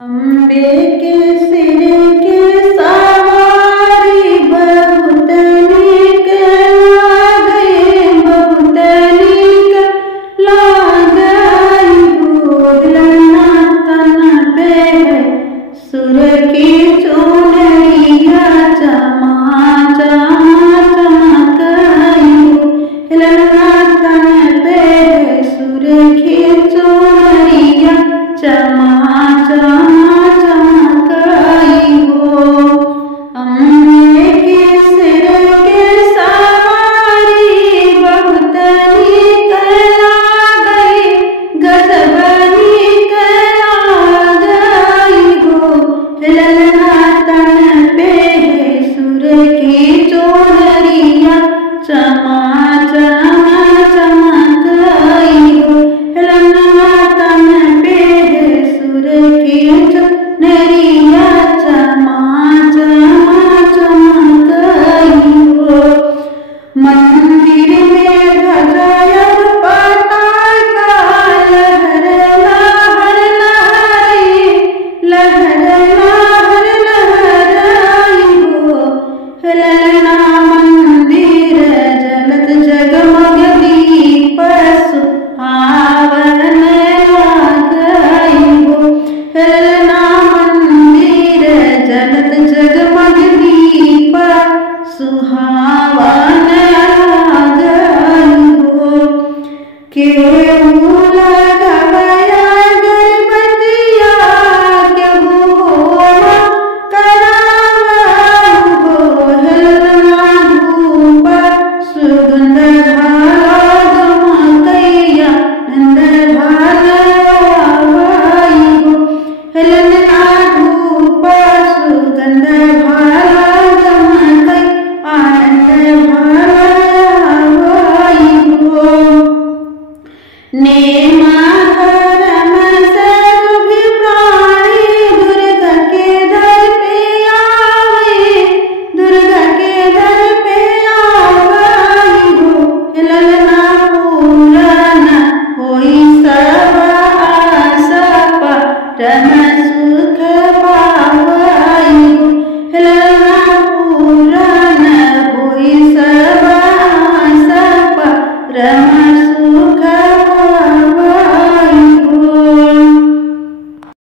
अम्बे के सिर के सवारी बहुत नीक लागे, बहुत नीक लागे। भोलना तन पे सुर की चुनरिया चमा चमा चमकाई। भोलना तन पे सुर की चुनरिया चमा चमा चमकाई हो। अम्बे के सिर के सवारी बहुत नीक लागे, गजब नीक लागे हो। ललना तन पे सुर की चुनरिया चमा चमा चमकाई हो। ललना तन पे सुर की चुनरिया चमा चमा चमकाई हो। मंदिर में ध्वजा पताका लहर लहर लहरी, लहर लहर लहराई हो। ललना मंदिर जलत जगमग दीप सुहावन लागाई हो। ललना मंदिर जलत जगमग दीप सुहावन लागाई हो। केहू लगावया गरबतिया, केहू होम करावत हो। ललना धूप सुगंध भाला गमकैया नंद भाला आवाई हो। ललना धूप सुगंध भाला गमकै आनंद भाला आवाई हो। नेम